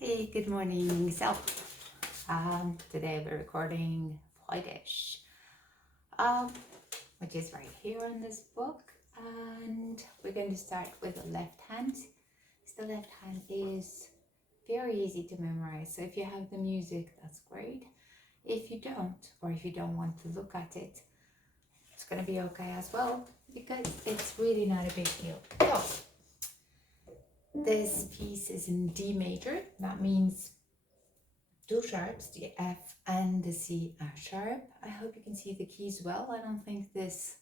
Hey, good morning. Today we're recording FreuDich, um, which is right here in this book, and we're going to start with the left hand. So the left hand is very easy to memorize. So if you have the music, that's great. If you don't, or if you don't want to look at it, it's going to be okay as well because it's really not a big deal. So this piece is in D major. That means two sharps, the F and the C are sharp. I hope you can see the keys well. I don't think this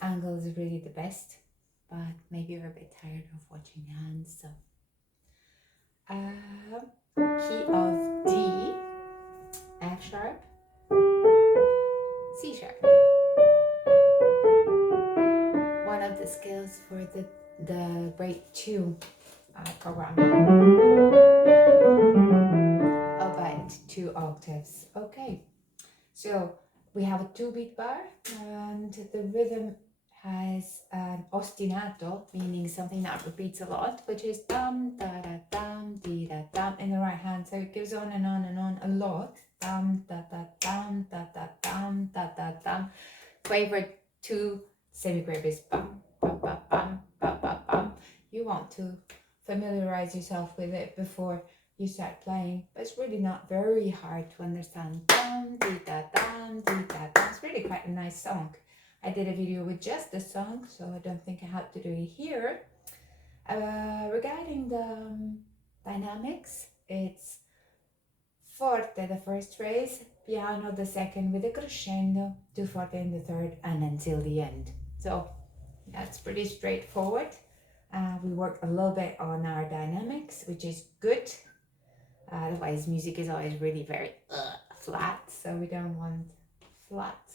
angle is really the best, but maybe you're a bit tired of watching hands. So, key of D, F sharp, C sharp. One of the scales for the grade 2 program. About 2 octaves. Okay, so we have a 2-beat bar, and the rhythm has an ostinato, meaning something that repeats a lot, which is dum da da dum dee da dum in the right hand. So it goes on and on and on a lot. Dum da da dum da da dum da da dum. Quaver 2 semiquavers bum bum bum bum bum bum bum. You want to familiarize yourself with it before you start playing, but it's really not very hard to understand. Dum dee da dum dee da dum. It's really quite a nice song. I did a video with just the song, so I don't think I have to do it here. Regarding the dynamics, it's forte the first phrase, piano the second with a crescendo, do forte in the third, and until the end. So that's pretty straightforward. We worked a little bit on our dynamics, which is good. Otherwise, music is always really very flat, so we don't want flat.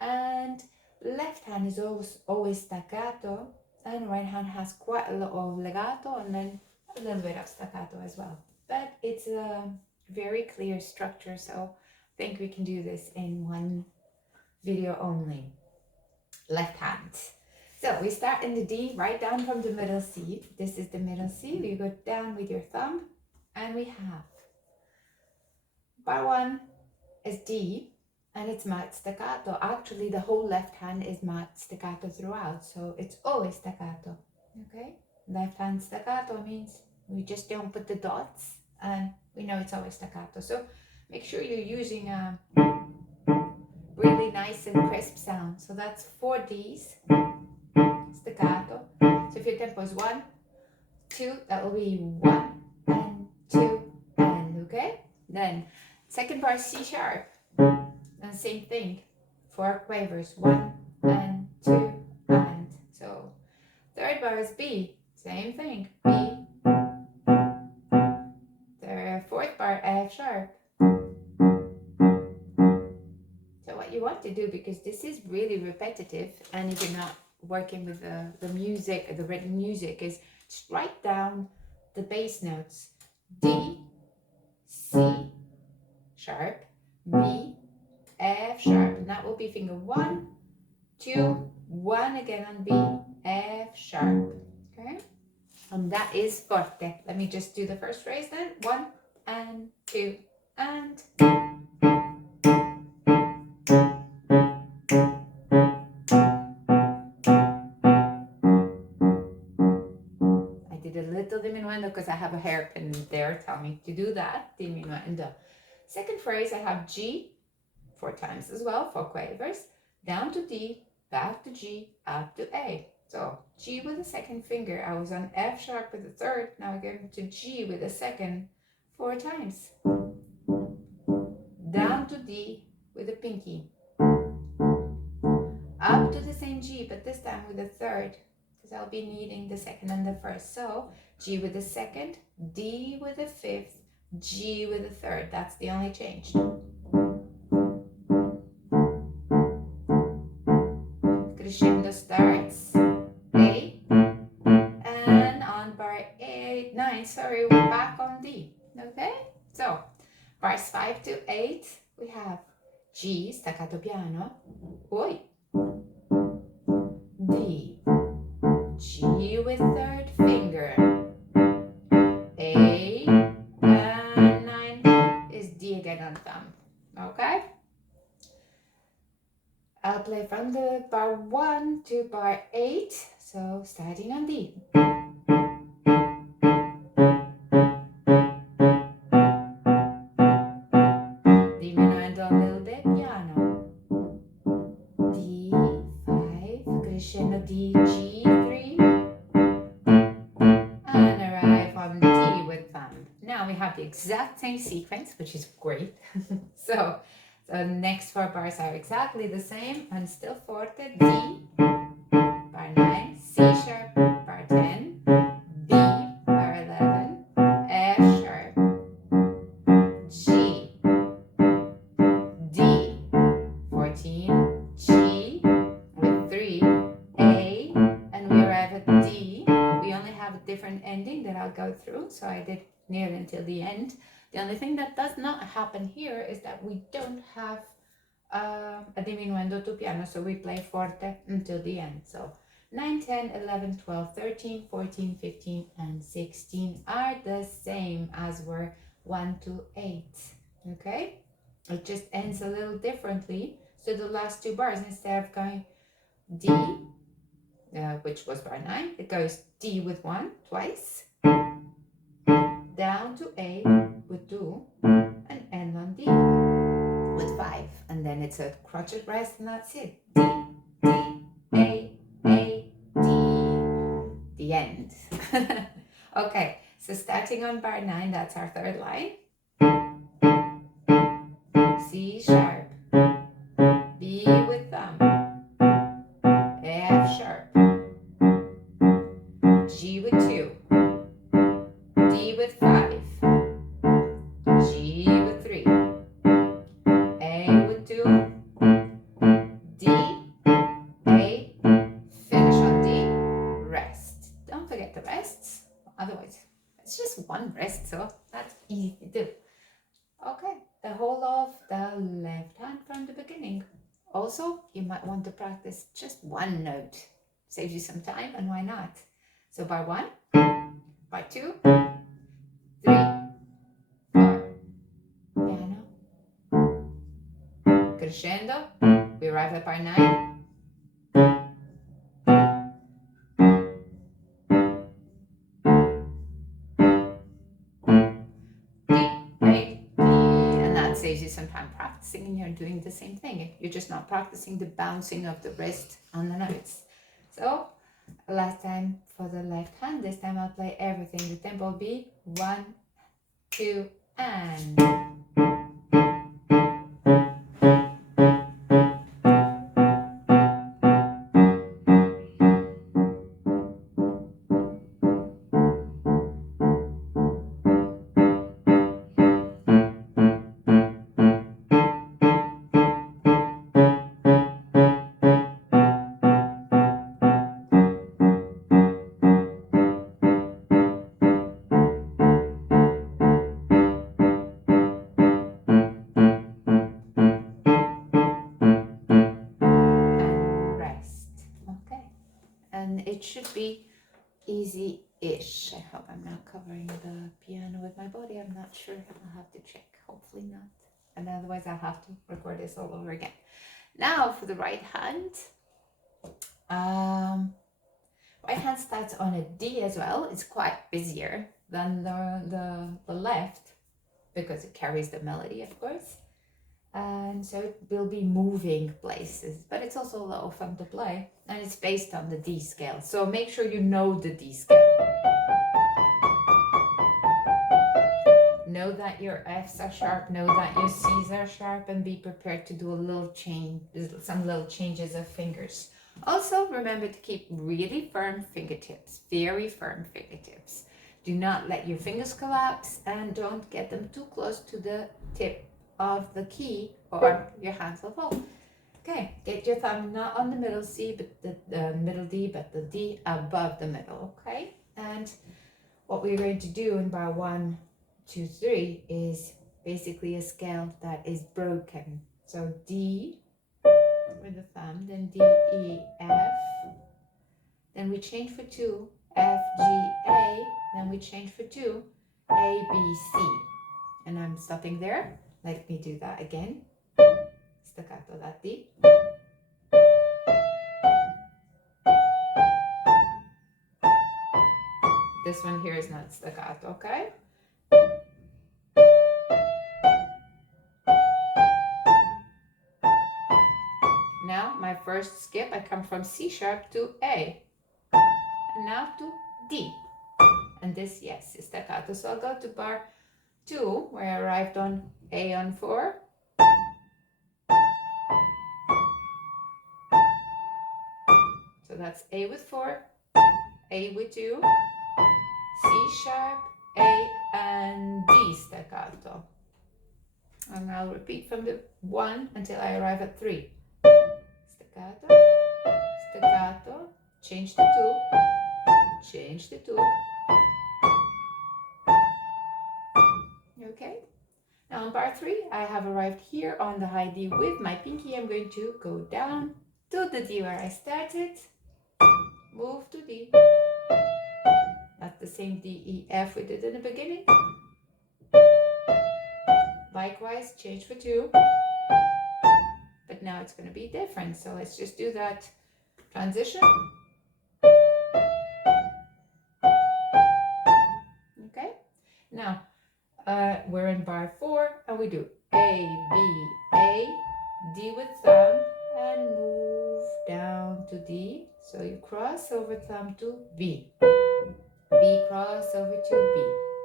And left hand is always staccato, and right hand has quite a lot of legato and then a little bit of staccato as well. But it's a very clear structure, so I think we can do this in one video only. Left hand. So we start in the D, right down from the middle C. This is the middle C. You go down with your thumb, and we have bar 1 is D, and it's mat staccato. Actually, the whole left hand is mat staccato throughout, so it's always staccato. Okay, left hand staccato means we just don't put the dots, and we know it's always staccato. So make sure you're using a really nice and crisp sound. So that's 4 Ds, staccato. So if your tempo is 1, 2, that will be 1 and 2 and, okay? Then second bar C sharp, and same thing, 4 quavers, 1 and 2 and. So third bar is B, same thing, B. The fourth bar F sharp. So what you want to do, because this is really repetitive, and if you're not working with the music, the written music, is just write down the bass notes. D, C sharp, B, F sharp, and that will be finger 1, 2, 1 again on B, F sharp, okay? And that is forte. Let me just do the first phrase then. 1 and 2 and. I did a little diminuendo because I have a hairpin there telling me to do that. Diminuendo. Second phrase, I have G 4 times as well, 4 quavers, down to D, back to G, up to A. So G with the second finger. I was on F sharp with the third. Now we're going to G with the second 4 times. Down to D with the pinky. Up to the same G, but this time with the third, because I'll be needing the second and the first. So G with the second, D with the fifth, G with the third. That's the only change. Crescendo starts A, and on bar 9, sorry, we're back on D. Okay, so bars 5 to 8, we have G, staccato piano, poi D, G with third finger, A, and thumb. Okay? I'll play from the bar 1 to bar 8. So starting on D. Diminuendo a little bit, piano. D5, crescendo D, G3, and arrive on D with thumb. Now we have the exact same sequence, which is great. So the next 4 bars are exactly the same and still forte. D, bar 9, C sharp, bar 10, B, bar 11, F sharp, G, D, 14, G with 3, A, and we arrive at D. We only have a different ending that I'll go through, so I did nearly until the end. The only thing that does not happen here is that we don't have a diminuendo to piano, so we play forte until the end. So 9, 10, 11, 12, 13, 14, 15, and 16 are the same as were 1 to 8, okay? It just ends a little differently. So the last 2 bars, instead of going D, which was bar 9, it goes D with 1 twice, down to A with 2, and end on D with 5. And then it's a crotchet rest, and that's it. D, D, A, D. The end. Okay, so starting on bar 9, that's our 3rd line. C sharp, B with thumb, F sharp, G with 2, D with 5, G with 3, A with 2, D, A, finish on D, rest. Don't forget the rests, otherwise it's just one rest, so that's easy to do. Okay, the whole of the left hand from the beginning. Also, you might want to practice just one note. Saves you some time, and why not? So bar 1, bar 2, 3, 4, piano, crescendo, we arrive at bar 9, D, A, D, and that saves you some time practicing, and you're doing the same thing. You're just not practicing the bouncing of the wrist on the notes. So, last time for the left hand, this time I'll play everything. The tempo will be 1, 2, and... it should be easy-ish. I hope I'm not covering the piano with my body. I'm not sure. I'll have to check. Hopefully not. And otherwise I'll have to record this all over again. Now for the right hand. Right hand starts on a D as well. It's quite busier than the left because it carries the melody, of course. And so it will be moving places, but it's also a lot of fun to play, and it's based on the D scale, so make sure you know the D scale. Know that your F's are sharp, know that your C's are sharp, and be prepared to do a little change, some little changes of fingers. Also remember to keep really firm fingertips, very firm fingertips. Do not let your fingers collapse, and don't get them too close to the tip of the key, or your hands will fall. Okay, get your thumb not on the middle C, but the middle D, but the D above the middle, okay? And what we're going to do in bar 1, 2, 3 is basically a scale that is broken. So D with the thumb, then D, E, F, then we change for 2, F, G, A, then we change for 2, A, B, C. And I'm stopping there. Let me do that again. Staccato that D. This one here is not staccato, okay? Now my first skip, I come from C sharp to A. And now to D. And this, yes, is staccato. So I'll go to bar 2, where I arrived on A on 4. So that's A with 4, A with 2, C sharp, A, and D staccato. And I'll repeat from the 1 until I arrive at 3. Staccato, staccato, change to 2, change to 2. Okay? Now on bar 3, I have arrived here on the high D with my pinky. I'm going to go down to the D where I started, move to D. That's the same D, E, F we did in the beginning. Likewise, change for 2. But now it's going to be different. So let's just do that transition. Okay? Now, we're in bar 4 and we do A, B, A, D with thumb and move down to D. So you cross over thumb to B. B cross over to B.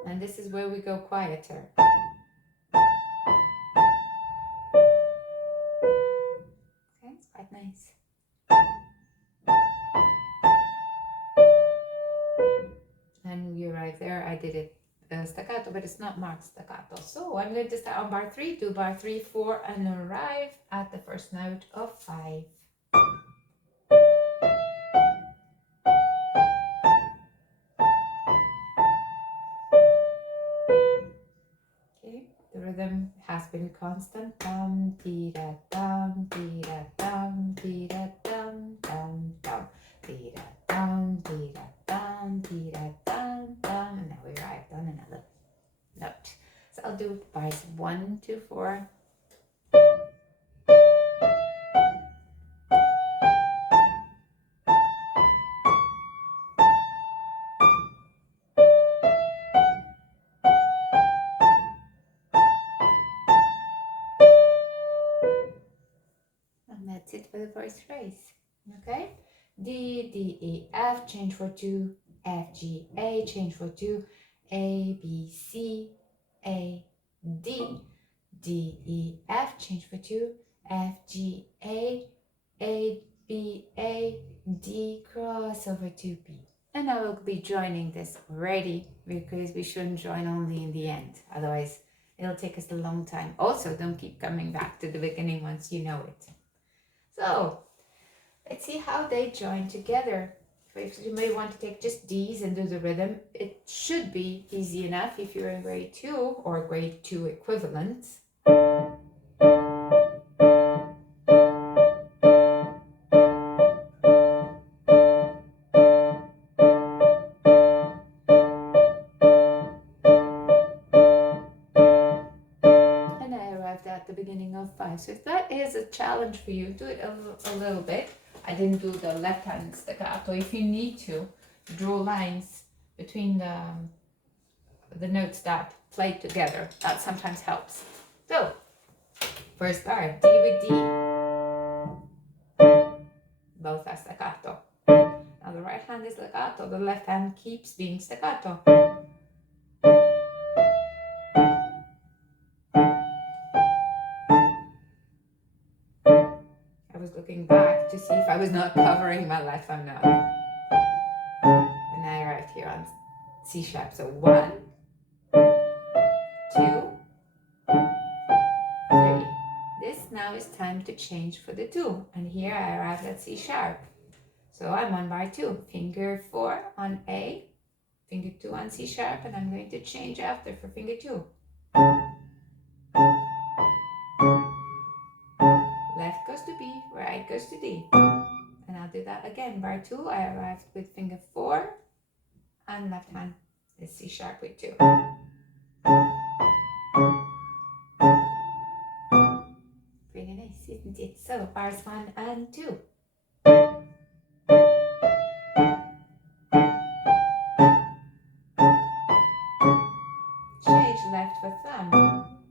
And this is where we go quieter. Okay, it's quite nice. And we arrive there. I did it staccato, but it's not marked staccato. So I'm going to start on bar 3, do bar 3, 4, and arrive at the first note of 5. Okay, the rhythm has been constant. Dum, dee da dum, dee da dum, dee da dum, dum, dum, dee da dum, dee da dum, dee da dum, dum. And now we arrived on another note. So I'll do bars 1 to 4. And that's it for the first phrase. Okay? D, D, E, F, change for 2. F, G, A, change for 2. A, B, C, A, D. D, E, F, change for 2. F, G, A, B, A, D, cross over to B. And I will be joining this already because we shouldn't join only in the end. Otherwise, it'll take us a long time. Also, don't keep coming back to the beginning once you know it. So, let's see how they join together. If you may want to take just D's and do the rhythm, it should be easy enough if you're in grade 2 or grade 2 equivalent. And I arrived at the beginning of 5. So if that is a challenge for you, do it a little bit. I didn't do the left hand staccato. If you need to, draw lines between the notes that play together. That sometimes helps. So, first bar, D with D. Both are staccato. Now the right hand is legato, the left hand keeps being staccato. I was looking back to see if I was not covering my left thumb note. And I arrived here on C sharp. So 1, 2, 3. This now is time to change for the 2. And here I arrived at C sharp. So I'm on bar 2. Finger 4 on A, finger 2 on C sharp, and I'm going to change after for finger 2. Left goes to B, right goes to D. And I'll do that again. Bar 2, I arrived with finger 4, and left hand is C sharp with 2. isn't it? So bars 1 and 2. Change left with thumb,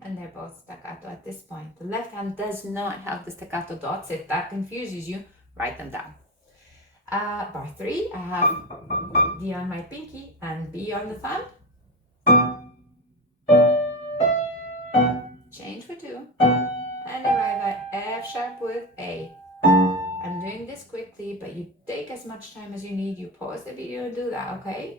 and they're both staccato at this point. The left hand does not have the staccato dots. If that confuses you, write them down. Bar 3, I have D on my pinky and B on the thumb. Change for 2, and arrive at F sharp with A. I'm doing this quickly, but you take as much time as you need. You pause the video and do that, okay?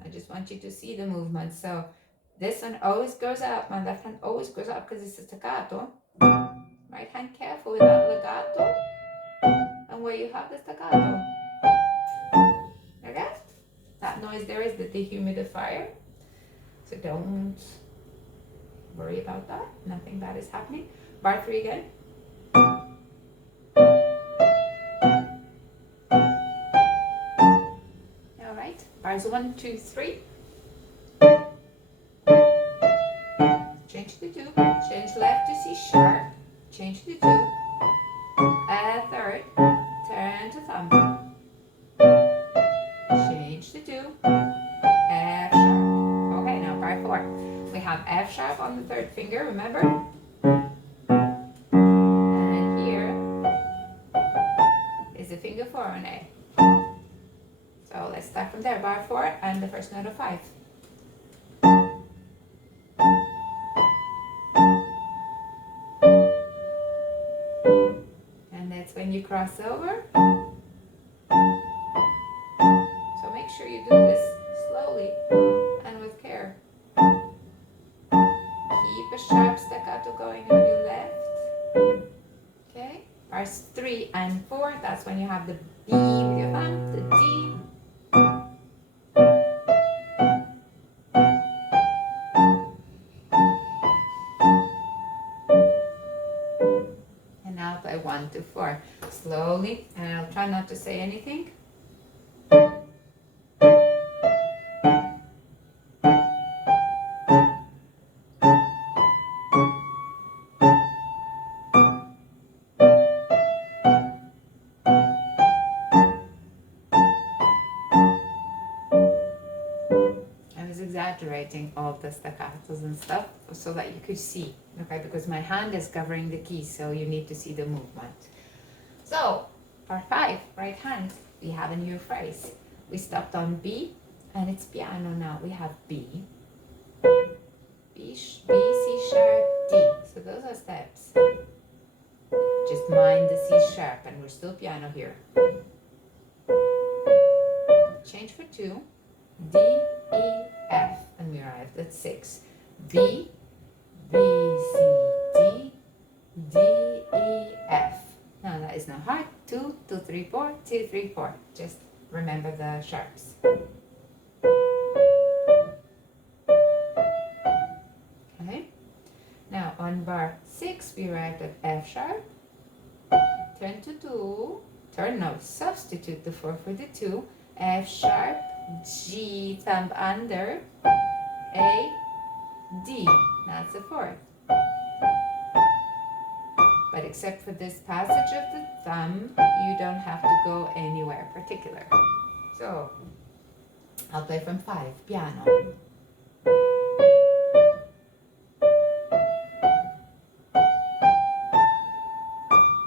I just want you to see the movement. So this one always goes up. My left hand always goes up because it's a staccato. Right hand careful with that legato and where you have the staccato. Okay? That noise there is the dehumidifier. So don't worry about that. Nothing bad is happening. Bar 3 again. All right. Bars 1, 2, 3. Change to 2. Change left to C sharp. Change to 2. A third. Turn to thumb. Change to 2. F sharp. Okay, now bar 4. We have F sharp on the third finger, remember? And here is the finger 4 on A. So let's start from there. Bar 4 and the first note of 5. And that's when you cross over. So make sure you do this slowly and with care. Keep a sharp staccato going on your left. Okay, bars 3 and 4, that's when you have the B with your thumb, the D. And now play 1 to 4. Slowly, and I'll try not to say anything. Exaggerating all the staccatos and stuff so that you could see, okay, because my hand is covering the keys, so you need to see the movement. So part 5, right hand, we have a new phrase. We stopped on B and it's piano now. We have B, C sharp, D. So those are steps. Just mind the C sharp and we're still piano here. Change for 2, D, E, F, and we arrived at 6. B, B, C, D, D, E, F. Now that is not hard. 2, 2, 3, 4, 2, 3, 4. Just remember the sharps. Okay. Now on bar 6, we arrived at F sharp. Turn to 2. Turn, no, substitute the 4 for the 2. F sharp, G, thumb under, A, D. That's the 4th. But except for this passage of the thumb, you don't have to go anywhere particular. So, I'll play from 5, piano.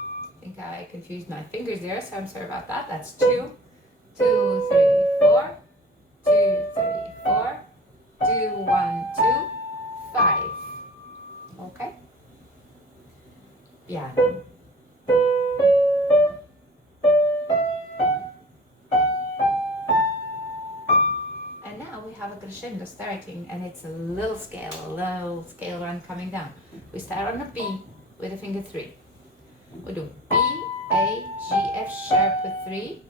I think I confused my fingers there, so I'm sorry about that. That's 2, 2, 3, 4, 2, 3, 4, 2, 1, 2, 5. Okay? Piano. And now we have a crescendo starting, and it's a little scale run coming down. We start on a B with a finger 3. We do B, A, G, F sharp with 3.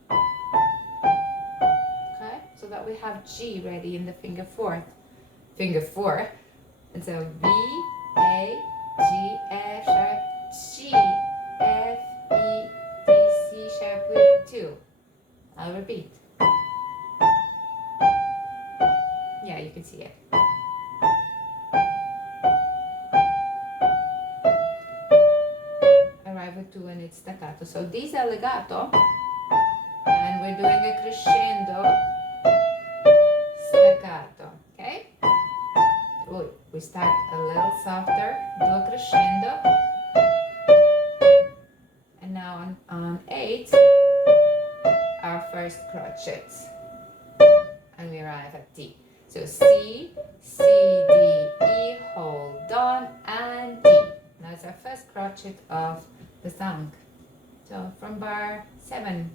Okay, so that we have G ready in the finger 4th. Finger 4. And so B, A, G, F sharp, G, F, E, D, C sharp with 2. I'll repeat. Yeah, you can see it. 2 and it's staccato. So these are legato, and we're doing a crescendo, staccato, okay? Ooh, we start a little softer, do a crescendo, and now on 8, our first crotchet, and we arrive at D. So C, C, D, E, hold on, and D. That's our first crotchet of the song. So from bar 7.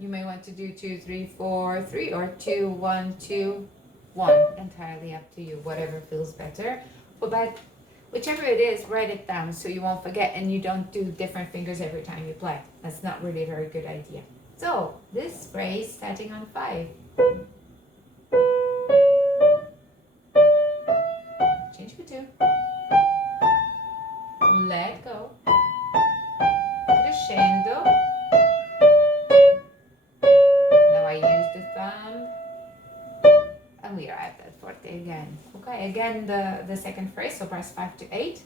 You may want to do 2, 3, 4, 3, or 2, 1, 2, 1. Entirely up to you, whatever feels better. But whichever it is, write it down so you won't forget and you don't do different fingers every time you play. That's not really a very good idea. So this phrase starting on 5. Change for 2. Let go. Crescendo. Now I use the thumb. And we arrive at forte again. Okay, again the second phrase, so bars 5 to 8.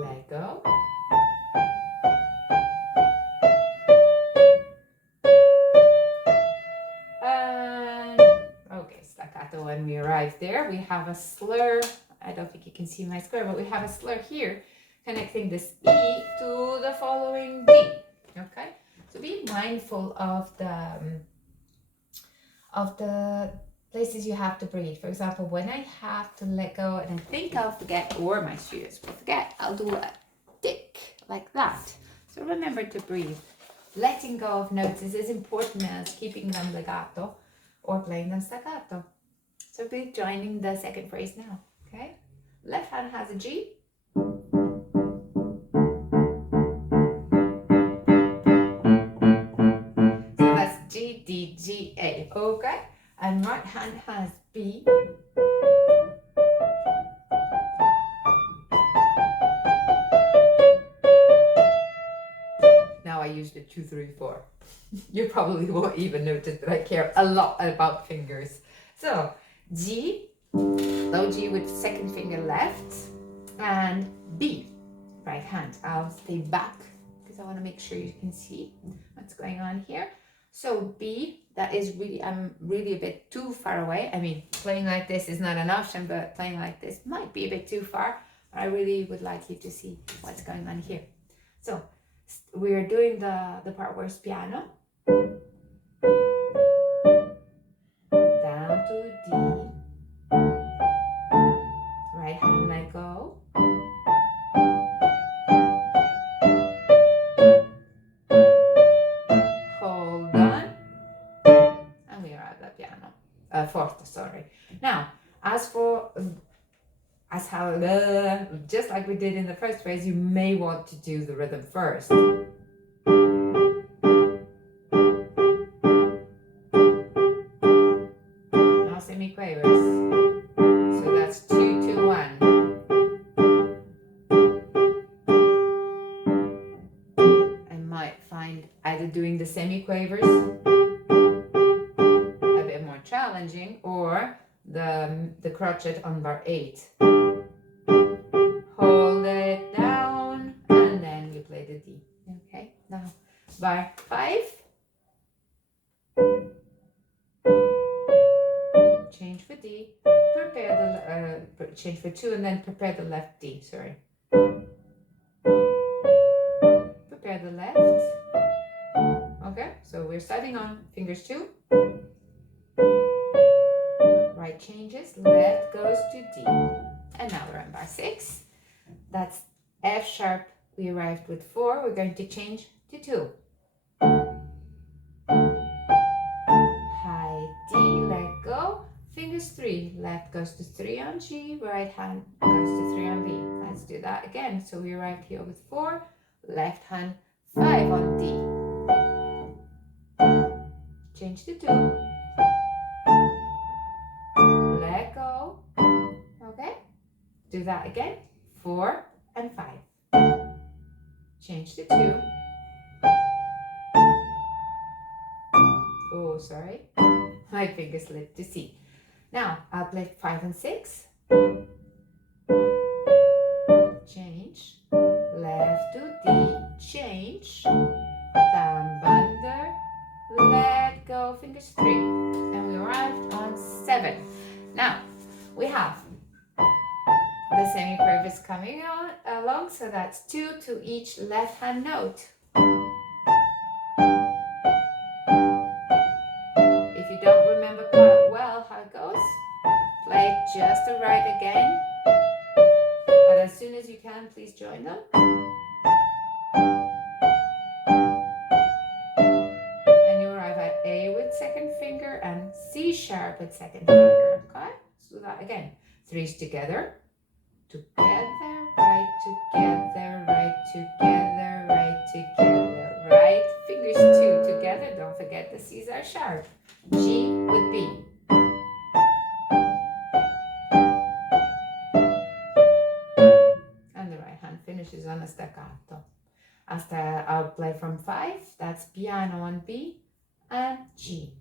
Let go. And okay, staccato. When we arrive there, we have a slur. I don't think you can see my square, but we have a slur here connecting this E to the following D. Okay, so be mindful of the places you have to breathe. For example, when I have to let go and I think I'll forget, or my students will forget, I'll do a tick like that. So remember to breathe. Letting go of notes is as important as keeping them legato or playing them staccato. So be joining the second phrase now. Okay, left hand has a G. So that's G, D, G, A. Okay, and right hand has B. Now I use the 2, 3, 4. You probably won't even notice that I care a lot about fingers. So G, low G with second finger left, and B, right hand. I'll stay back because I want to make sure you can see what's going on here. So B, that is really, I'm really a bit too far away. I mean, playing like this is not an option, but playing like this might be a bit too far. I really would like you to see what's going on here. So we're doing the part where it's piano. Down to D. Right hand let go. Hold on. And we are at the piano. Forte, sorry. Now, as for how just like we did in the first phrase, you may want to do the rhythm first. Now semi-quavers. So that's 2, 2, 1. I might find either doing the semi-quavers a bit more challenging, or the crotchet on bar 8. Hold it down, and then you play the D. Okay, now bar 5. Change for D. Prepare the change for 2, and then prepare the left D. Sorry. Prepare the left. Okay, so we're starting on fingers 2. Right changes, left goes to D. And now we're on bar 6. That's F sharp. We arrived with 4. We're going to change to 2. High D, let go. Fingers 3. Left goes to 3 on G. Right hand goes to 3 on B. Let's do that again. So we arrived here with 4. Left hand 5 on D. Change to 2. Let go. Okay. Do that again. 4 and 5. change to 2. Oh, sorry. My finger slipped to C. Now I'll play 5 and 6. Change. Left to D. Change. Down bundle. Let go. Fingers 3. And we arrived on 7. Now we have the semicurves coming on along, so that's 2 to each left hand note. If you don't remember quite well how it goes, play it just right again, but as soon as you can, please join them. And you arrive at A with second finger and C sharp with second finger. Okay, let's do that again. 3's together. Together, right, together, right, together, right, together, right. Fingers 2 together. Don't forget the C's are sharp. G with B. And the right hand finishes on a staccato. After I'll play from 5, that's piano on B and G.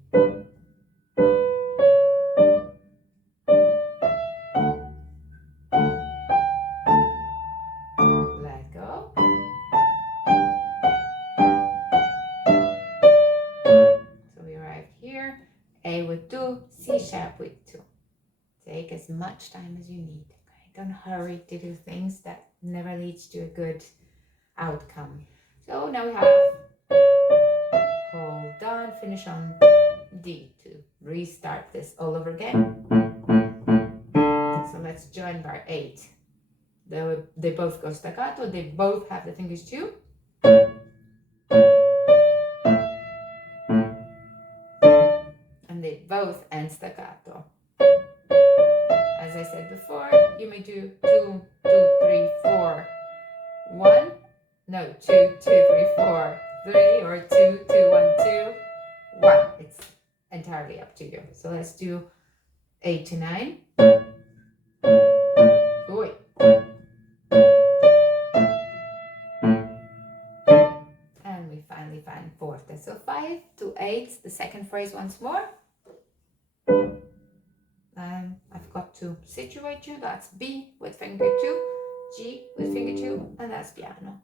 A with 2, C sharp with 2. Take as much time as you need. Okay? Don't hurry to do things that never leads to a good outcome. So now we have hold on, finish on D to restart this all over again. So let's join bar 8. They both go staccato, they both have the fingers 2. They both end staccato. As I said before, you may do 2, 2, 3, 4, 1. No, 2, 2, 3, 4, 3, or 2, 2, 1, 2, 1. It's entirely up to you. So let's do 8 to 9. Oi. And we finally find forte. So 5 to 8, the second phrase once more. I've got to situate you. That's B with finger 2, G with finger 2, and that's piano.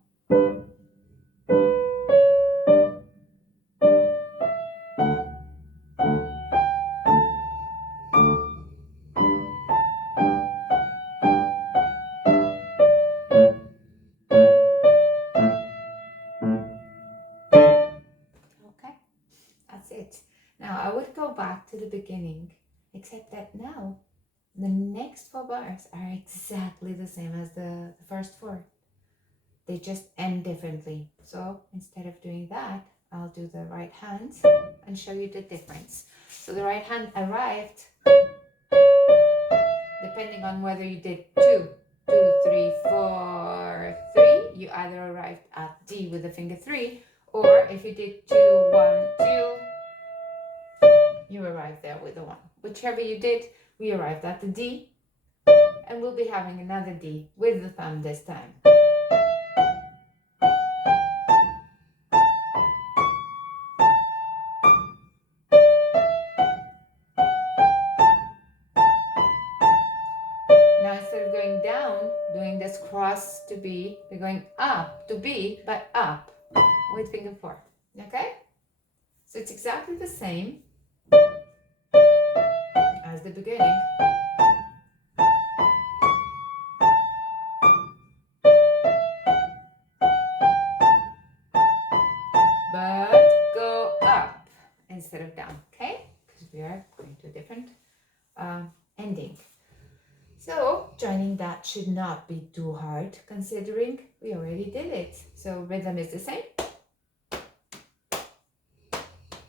Okay, that's it. Now I would go back to the beginning, except that now the next 4 bars are exactly the same as the first 4. They just end differently. So instead of doing that, I'll do the right hand and show you the difference. So the right hand arrived, depending on whether you did 2, 2, 3, 4, 3, you either arrived at D with the finger 3, or if you did 2, 1, 2, you arrived there with the 1. Whichever you did, we arrived at the D, and we'll be having another D with the thumb this time. Now instead of going down, doing this cross to B, we're going up to B, but up with finger 4. Okay? So it's exactly the same as the beginning. But go up instead of down, okay? Because we are going to a different ending. So joining that should not be too hard, considering we already did it. So rhythm is the same.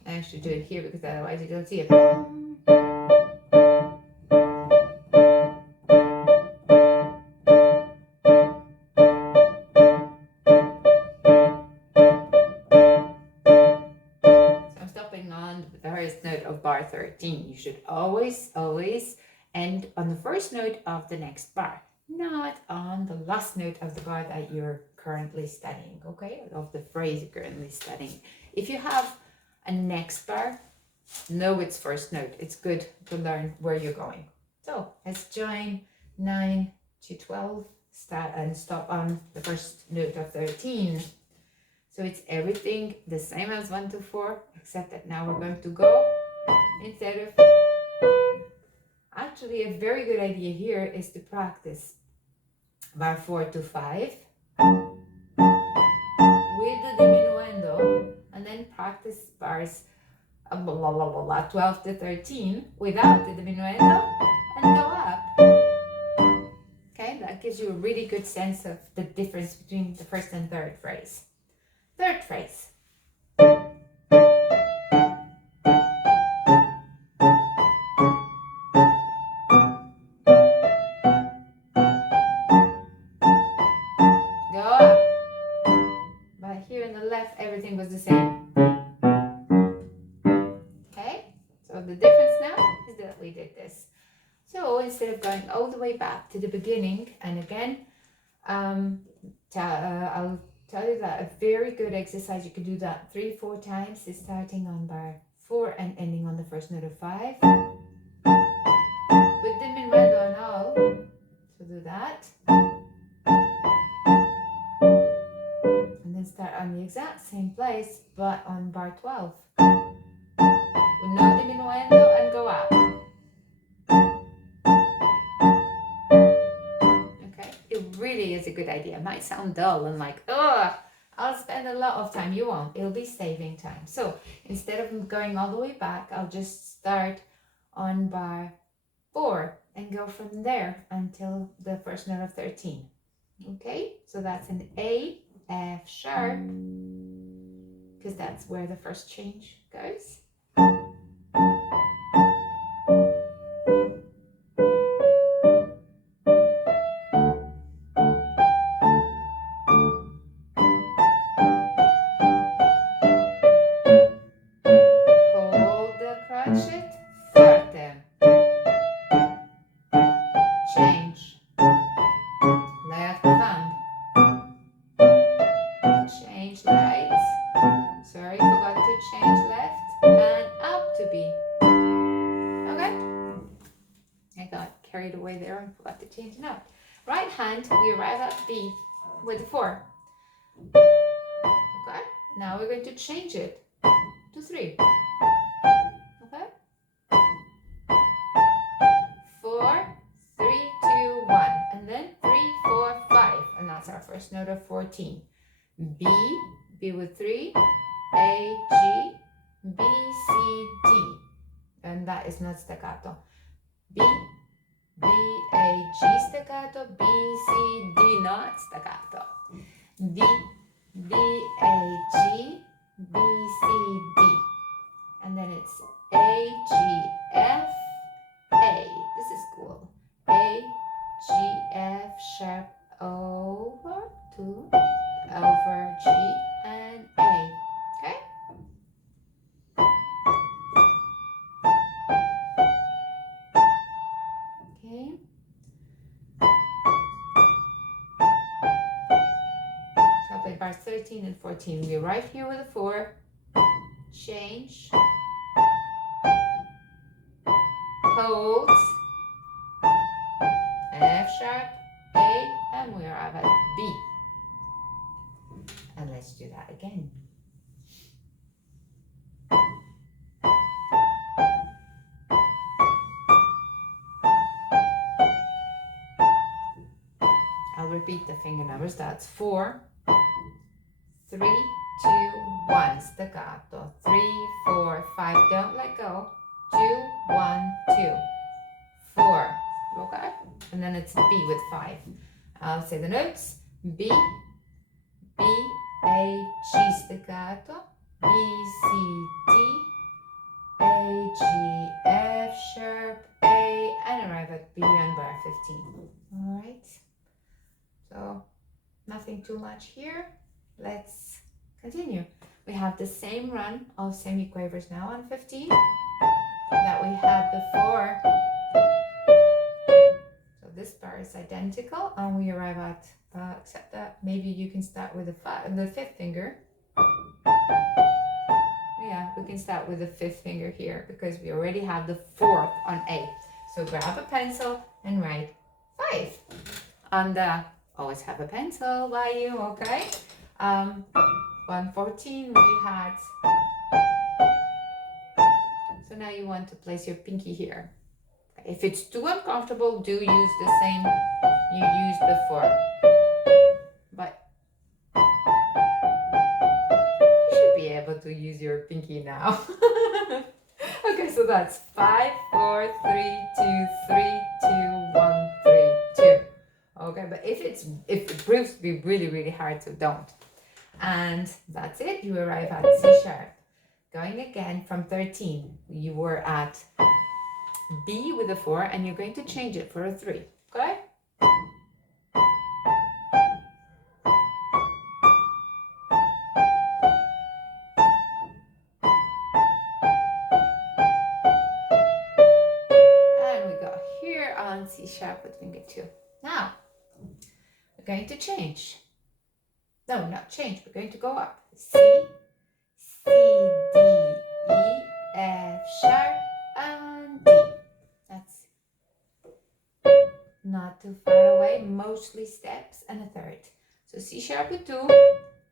I should do it here because otherwise you don't see it. Note of bar 13. You should always end on the first note of the next bar, not on the last note of the bar that you're currently studying, okay? Of the phrase you're currently studying. If you have a next bar, know its first note. It's good to learn where you're going. So let's join 9 to 12, start and stop on the first note of 13. So it's everything the same as 1 to 4, except that now we're going to go instead of... Actually, a very good idea here is to practice bar 4 to 5 with the diminuendo, and then practice bars 12 to 13 without the diminuendo and go up. Okay, that gives you a really good sense of the difference between the first and third phrase. Third phrase. Go up. But here in the left, everything was the same. Okay, so the difference now is that we did this. So instead of going all the way back to the beginning, and again, I'll tell you that a very good exercise, you can do that 3-4 times, is starting on bar 4 and ending on the first note of 5. With diminuendo and all, so do that. And then start on the exact same place, but on bar 12. With no diminuendo and go up. It really is a good idea. It might sound dull and like, oh, I'll spend a lot of time. You won't. It'll be saving time. So instead of going all the way back, I'll just start on bar 4 and go from there until the first note of 13. Okay, so that's an A, F sharp, because that's where the first change goes. Forte. Change. Left thumb. Change right. Sorry, forgot to change left. And up to B. Okay. I got carried away there and forgot to change the note. Right hand, we arrive at B with 4. Okay. Now we're going to change it to 3. Okay. 4, 3, 2, 1, and then 3, 4, 5, and that's our first note of 14. B with 3, A, G, B, C, D, and that is not staccato. B, A, G staccato, B, C, D not staccato. B, A, G, B, C, D, and then it's A, G, F, A. This is cool. A, G, F sharp over to over G and A. Okay? Okay. So I'll play bars 13 and 14. We arrive here with a 4. Change. Holds. F sharp, A, and we arrive at B. And let's do that again. I'll repeat the finger numbers. That's 4, 3, 2, 1, staccato, 3, 4, 5, don't let go, 2, 1, 2, 4, okay? And then it's B with 5. I'll say the notes. B, A, G staccato, B, C, D, A, G, F sharp, A, and arrive at B on bar 15. All right, so nothing too much here. Let's continue. We have the same run of semiquavers now on 15 that we had before. So this bar is identical, and we arrive at, except that maybe you can start with the fifth finger. Yeah, we can start with the fifth finger here because we already have the fourth on A. So grab a pencil and write 5. On the, always have a pencil by you, okay? 114 we had. So now you want to place your pinky here. If it's too uncomfortable, do use the same you used before. But you should be able to use your pinky now. Okay, so that's 5, 4, 3, 2, 3, 2, 1, 3, 2. Okay, but if it proves to be really hard, so don't. And that's it. You arrive at C sharp. Going again from 13, you were at B with a 4, and you're going to change it for a 3. Okay? And we got here on C sharp with finger 2. Now, we're going to change. No, not change. We're going to go up. C, D, E, F sharp, and D. That's not too far away. Mostly steps and a third. So C sharp with 2,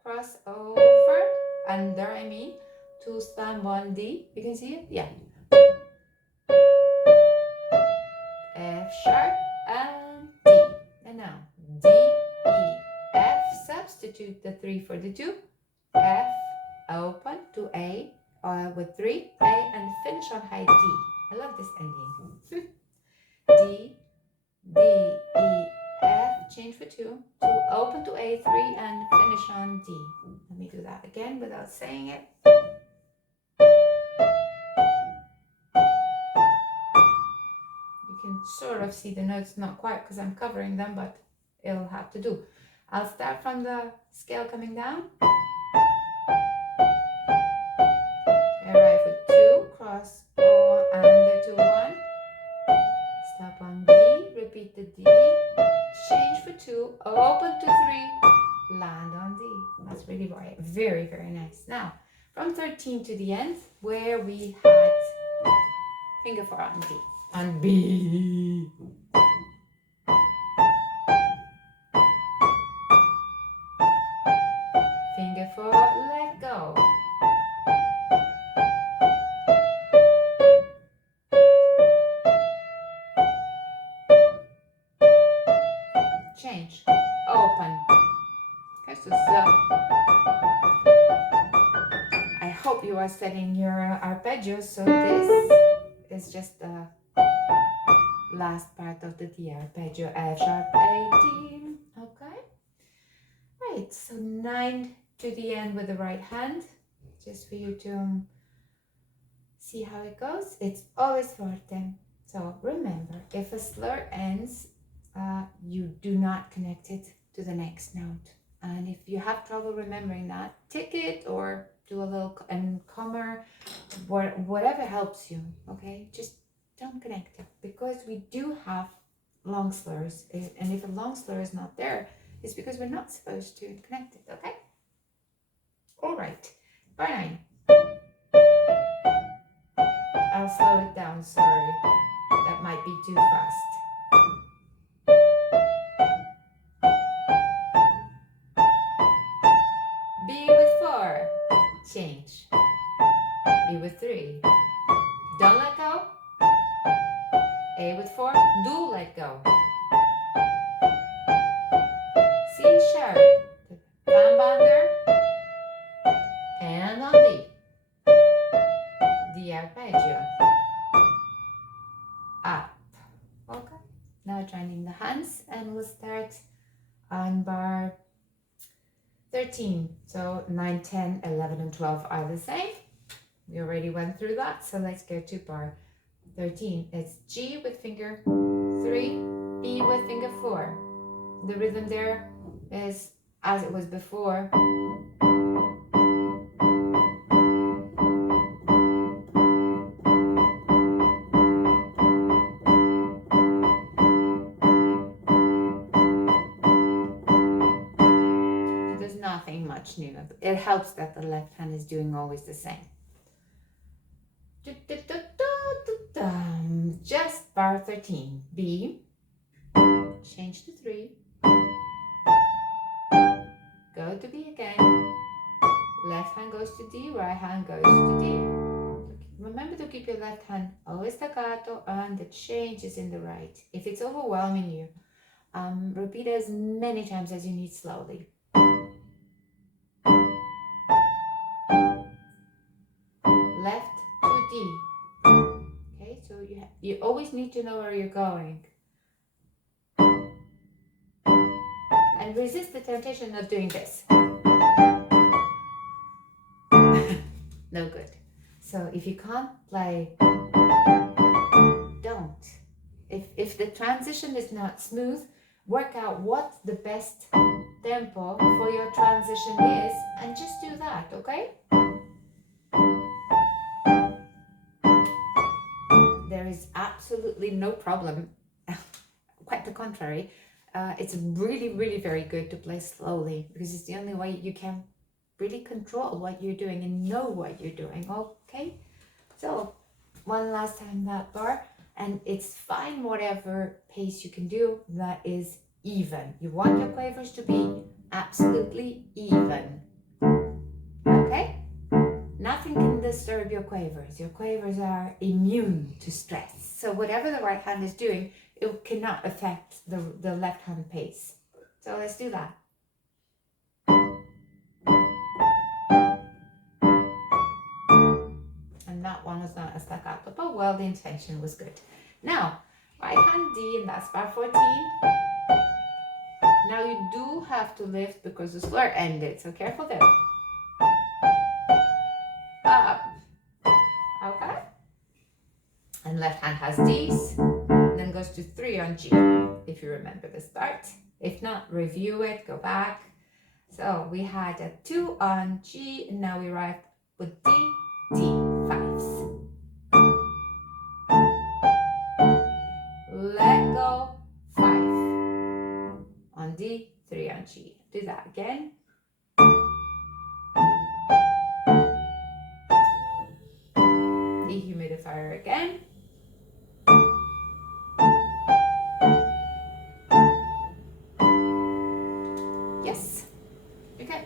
cross over, under I mean, 2 slam 1 D. You can see it? Yeah. F sharp and D. And now D, E, F, substitute the 3 for the 2. F, open to A with 3, A, and finish on high D. I love this ending. D, D, E, F, change for 2, to open to A3 and finish on D. Let me do that again without saying it. You can sort of see the notes, not quite because I'm covering them, but it'll have to do. I'll start from the scale coming down. Arrive with 2, cross O under to 1. Stop on D, repeat the D, change for 2, open to 3, land on D. That's really right. Very nice. Now, from 13 to the end, where we had finger 4 on D. On B. Finger 4, let go. Change, open. Okay, so I hope you are studying your arpeggios, so this is just the last part of the D arpeggio, F sharp, A, D. Okay, right, so 9 to the end with the right hand, just for you to see how it goes. It's always forte. So remember, if a slur ends, you do not connect it to the next note. And if you have trouble remembering that, tick it or do a little comma, whatever helps you, okay? Just don't connect it, because we do have long slurs. And if a long slur is not there, it's because we're not supposed to connect it, okay? All right, bar 9. I'll slow it down, sorry. That might be too fast. B with 4, change. B with 3, don't let go. A with 4, do let go. C sharp, thumb under, and on D. The arpeggio. Up. Okay. Now joining the hands, and we'll start on bar 13. So 9, 10, 11, and 12 are the same. We already went through that, so let's go to bar 13. It's G with finger 3, E with finger 4. The rhythm there is as it was before. it helps that the left hand is doing always the same. Just bar 13. B, change to 3, go to B again, left hand goes to D, right hand goes to D. Remember to keep your left hand always staccato and the change is in the right. If it's overwhelming you, repeat as many times as you need slowly. Left to D. Okay, so you always need to know where you're going. And resist the temptation of doing this. No good. So if you can't play, don't. If the transition is not smooth, work out what the best tempo for your transition is and just do that, okay? There is absolutely no problem. Quite the contrary. It's really, really very good to play slowly because it's the only way you can really control what you're doing and know what you're doing, okay? So one last time that bar, and it's fine whatever pace you can do that is even. You want your quavers to be absolutely even, okay? Nothing can disturb your quavers. Your quavers are immune to stress. So whatever the right hand is doing, it cannot affect the left hand pace. So let's do that. And that one was not a staccato, but well, the intention was good. Now, right hand D, and that's bar 14. Now you do have to lift because the slur ended, so careful there. Up. Okay. And left hand has D's, then goes to 3 on G, if you remember the start. If not, review it, go back. So we had a 2 on G, and now we arrived with D, D, 5s. Let go, 5. On D, 3 on G. Do that again. Dehumidifier again. Yes. Okay.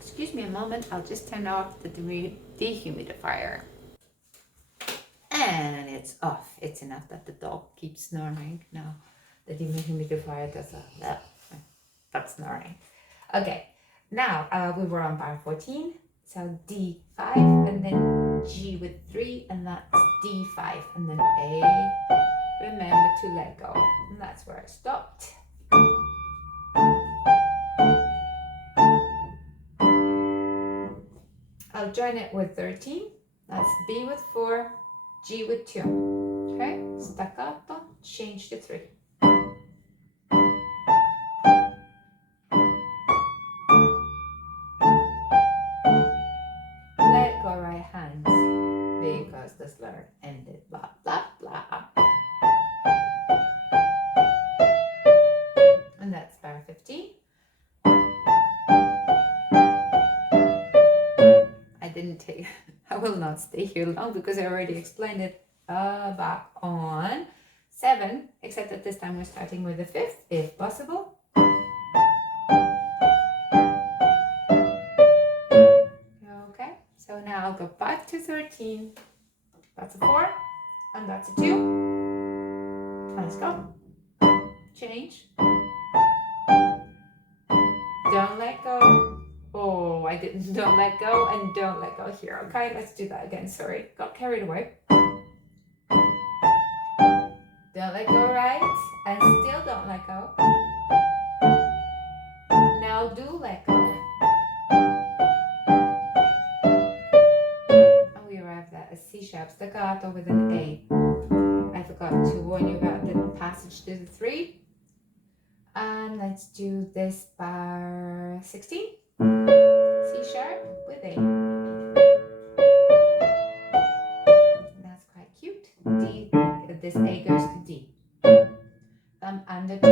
Excuse me a moment. I'll just turn off the dehumidifier. And it's off. It's enough that the dog keeps snoring. Now the dehumidifier does that snoring. Okay. Now we were on bar 14. So D5 and then G with 3 and that's D5 and then A. Remember to let go. And that's where I stopped. I'll join it with 13. That's B with 4, G with 2. Okay, staccato, change to 3. Let go right hands because the slur ended. Blah, blah, blah. And that's bar 15. I will not stay here long because I already explained it back on 7, except that this time we're starting with the 5th, if possible. Okay, so now I'll go 5 to 13. That's a 4, and that's a 2. Let's go. Change. Don't let go. Oh, I didn't. Don't let go and don't let go here. Okay, let's do that again. Sorry, got carried away. Don't let go right, and still don't let go. Now do let go. And we arrived at a C sharp staccato with an A. I forgot to warn you about the passage to the 3. And let's do this bar 16. C sharp with A. That's quite cute. D, this A goes to D. Thumb under to D.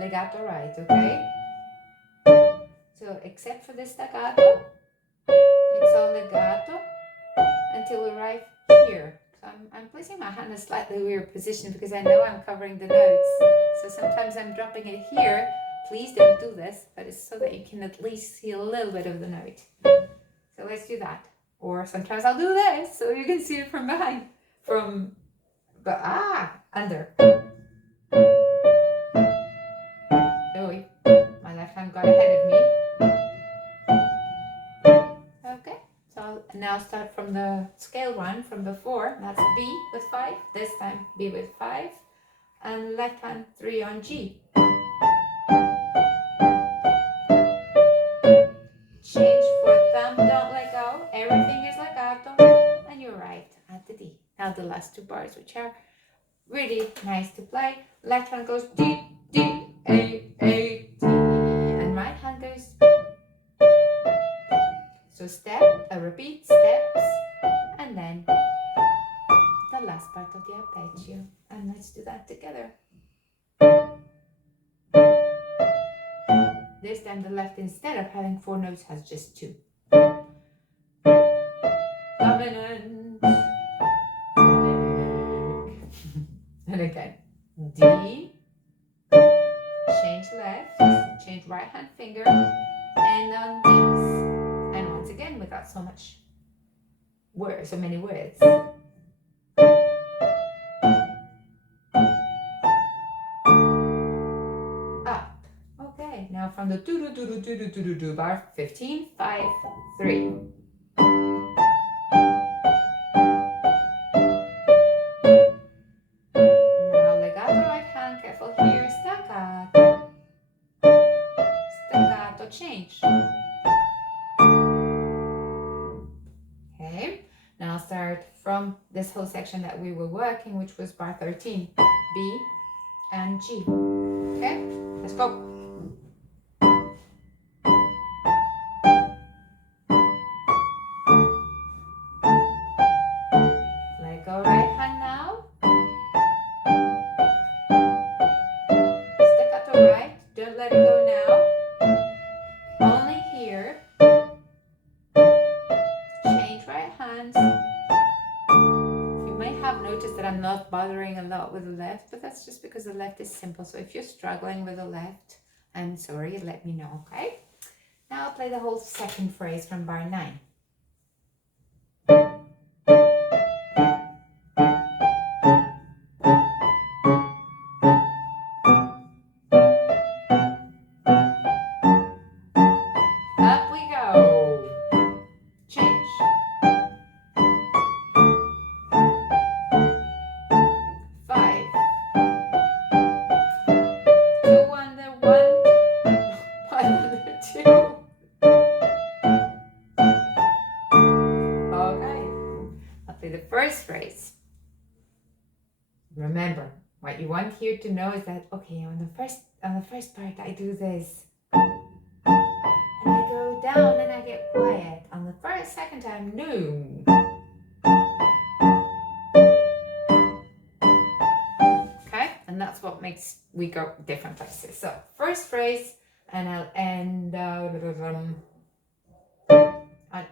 Legato right, okay? except for the staccato. It's all legato until we arrive here. So I'm placing my hand in a slightly weird position because I know I'm covering the notes. So sometimes I'm dropping it here. Please don't do this, but it's so that you can at least see a little bit of the note. So let's do that. Or sometimes I'll do this so you can see it from behind. Under. Oh, my left hand got ahead of me. Okay, so I'll now start from the scale one from before. That's B with 5. This time B with 5. And left hand 3 on G. Change for thumb, don't let go. Everything is legato. And you're right at the D. Now the last 2 bars, which are really nice to play. Left hand goes D, D, A, D. And right hand goes. So step, repeat, steps, and then the last part of the arpeggio. And let's do that together. This time the left, instead of having 4 notes, has just 2. Dominant. And again, D, change left, change right hand finger, and on Ds. And once again, without so many words. Up. Okay, now from the do bar 15, 5, 3. Now legato right hand, careful here, staccato. Staccato, change. Okay, now I'll start from this whole section that we were working, which was bar 13, B and G. Okay, let's go. Let go right hand now. Staccato right, don't let it go now. Only here. Change right hand. You may have noticed that I'm not bothering a lot with the left, but that's just because the left is simple. So if you're struggling with the left, I'm sorry, let me know, okay? Now I'll play the whole second phrase from bar 9. Up we go. Change. 5. 2 under 1. 1 under 2. Okay. I'll play the first phrase. Remember, what you want here to know is that, okay, on the first part I do this. And I go down and I get quiet. On the second time, no. Okay, and that's what makes we go different places. So first phrase, and I'll end at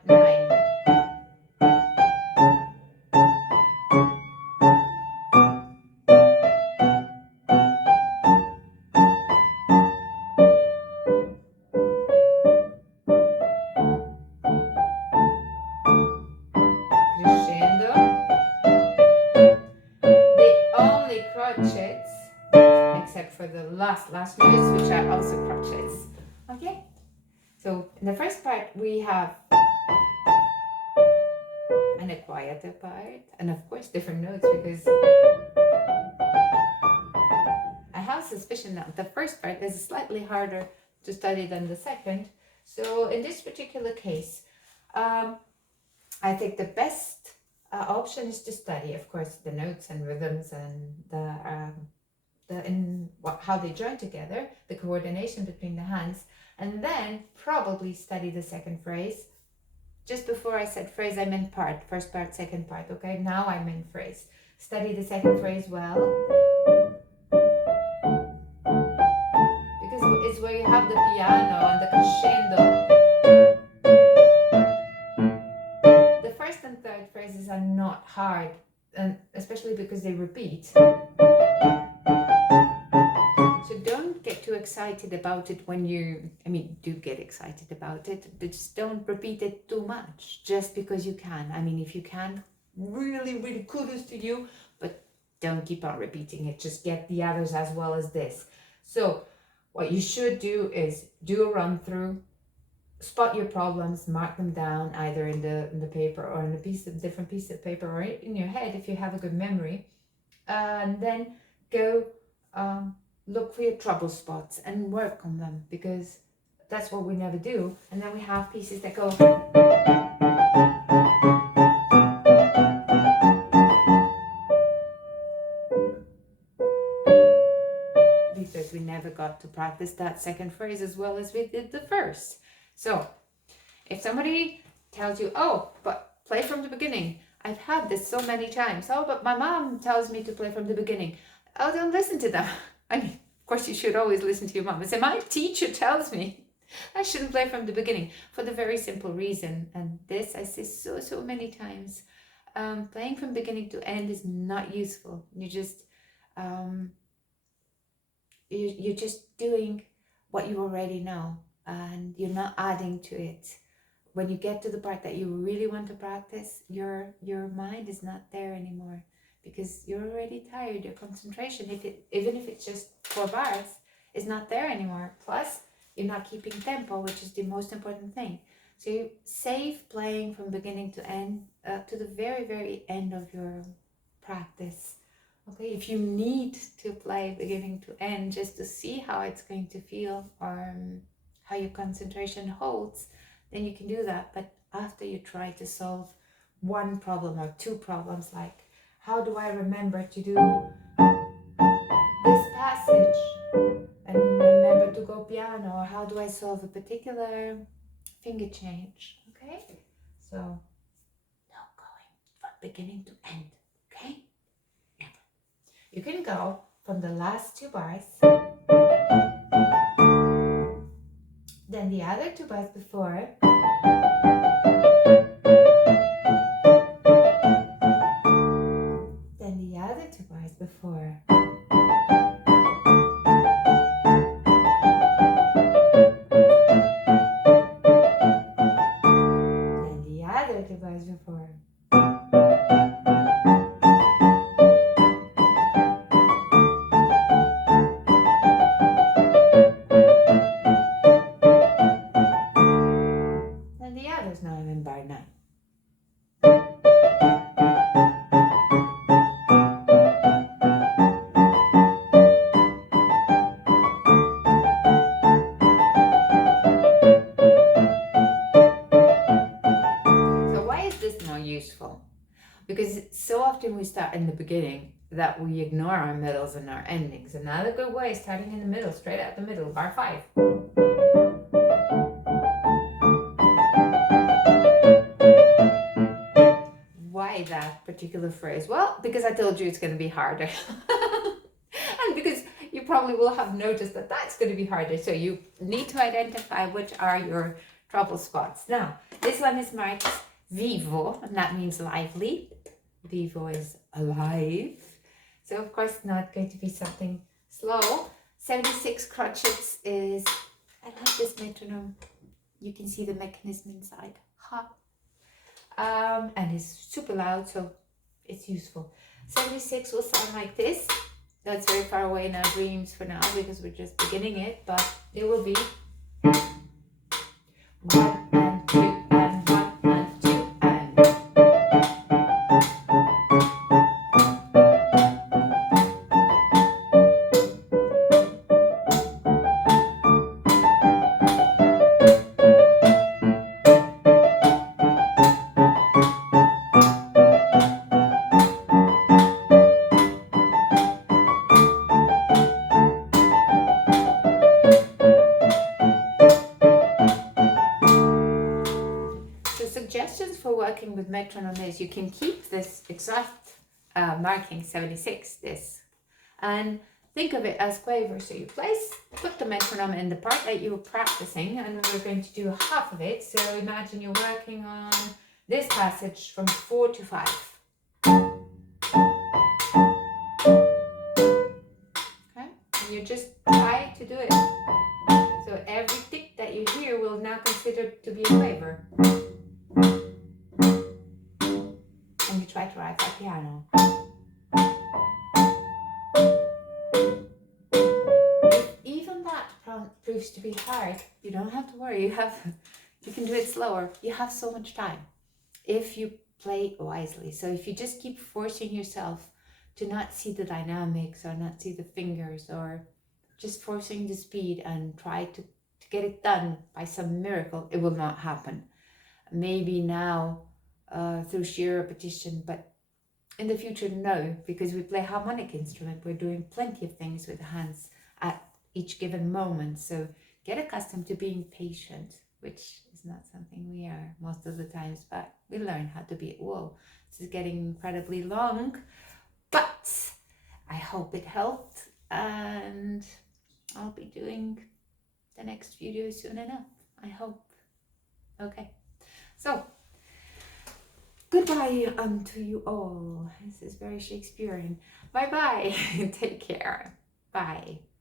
9. Crotchets, except for the last notes, which are also crotchets. Okay, so in the first part we have a quieter part, and of course different notes, because I have a suspicion that the first part is slightly harder to study than the second. So in this particular case, I think the best option is to study, of course, the notes and rhythms and how they join together, the coordination between the hands, and then probably study the second phrase. Just before I said phrase, I meant part, first part, second part, okay? Now I meant phrase. Study the second phrase well, because it's where you have the piano and the crescendo. and third phrases are not hard, and especially because they repeat. So don't get too excited about it when you, do get excited about it, but just don't repeat it too much just because you can. If you can, really, really kudos to you, but don't keep on repeating it. Just get the others as well as this. So what you should do is do a run through, spot your problems, mark them down either in the paper or in a different piece of paper or in your head if you have a good memory, and then go look for your trouble spots and work on them, because that's what we never do. And then we have pieces that go because we never got to practice that second phrase as well as we did the first. So if somebody tells you, oh, but play from the beginning, I've had this so many times. Oh, but my mom tells me to play from the beginning. Oh, don't listen to them. Of course, you should always listen to your mom. And say, my teacher tells me I shouldn't play from the beginning, for the very simple reason. And this I say so many times. Playing from beginning to end is not useful. You're just doing what you already know, and you're not adding to it. When you get to the part that you really want to practice, your mind is not there anymore, because you're already tired. Your concentration, even if it's just 4 bars, is not there anymore. Plus, you're not keeping tempo, which is the most important thing. So you save playing from beginning to end to the very, very end of your practice. Okay, if you need to play beginning to end just to see how it's going to feel, or how your concentration holds, then you can do that. But after you try to solve one problem or 2 problems, like how do I remember to do this passage and remember to go piano, or how do I solve a particular finger change? Okay, so no going from beginning to end. Okay, you can go from the last 2 bars, then the other 2 bars before, then the other 2 bars before, then the other 2 bars before, and the others. Now I'm in bar 9. Useful, because so often we start in the beginning that we ignore our middles and our endings. Another good way is starting in the middle, straight out the middle, bar 5. Why that particular phrase? Well, because I told you it's going to be harder. And because you probably will have noticed that that's going to be harder. So you need to identify which are your trouble spots. Now, this one is marked vivo, and that means lively. Vivo is alive. So of course not going to be something slow. 76 crotchets is, I like this metronome. You can see the mechanism inside. And it's super loud, so it's useful. 76 will sound like this. That's very far away in our dreams for now, because we're just beginning it, but it will be 1 and 2 and 1 and 2 and. Suggestions for working with metronome is you can keep this exact marking 76, this, and think of it as quavers. So you put the metronome in the part that you were practicing, and we're going to do half of it. So imagine you're working on this passage from 4 to 5. Okay, and you just try to do it. So every tick that you hear will now consider to be a quaver. And you try to write that piano. Even that proves to be hard, you don't have to worry. You can do it slower. You have so much time if you play wisely. So if you just keep forcing yourself to not see the dynamics or not see the fingers, or just forcing the speed and try to get it done by some miracle, it will not happen. Maybe now through sheer repetition, but in the future, no, because we play harmonic instrument. We're doing plenty of things with the hands at each given moment. So get accustomed to being patient, which is not something we are most of the times, but we learn how to be. Whoa, this is getting incredibly long, but I hope it helped, and I'll be doing the next video soon enough, I hope. Okay, so goodbye unto you all. This is very Shakespearean. Bye bye. Take care. Bye.